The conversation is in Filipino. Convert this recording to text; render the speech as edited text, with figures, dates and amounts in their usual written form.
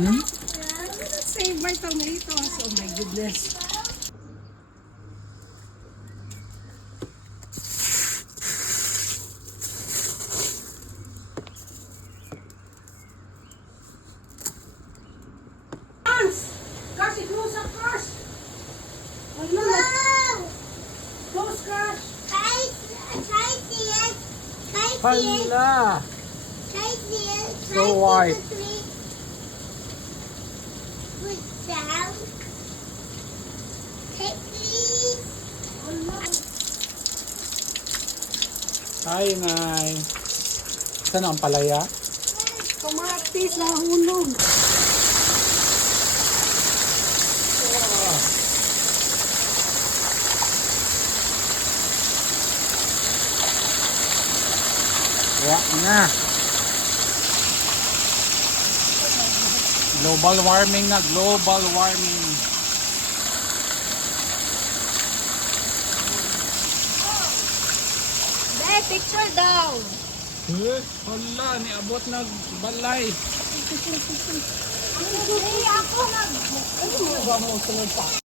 Hmm? Save my tomatoes. Oh my goodness. Kasi close up first. Close crush. Hala! So white. Hi, Nay. Saan ang palaya? Kamatis na hulog. Wak na. Global warming na, global warming. Be, picture daw. Hala, niabot na balay. Ako nag... Ano ba mo sunod pa?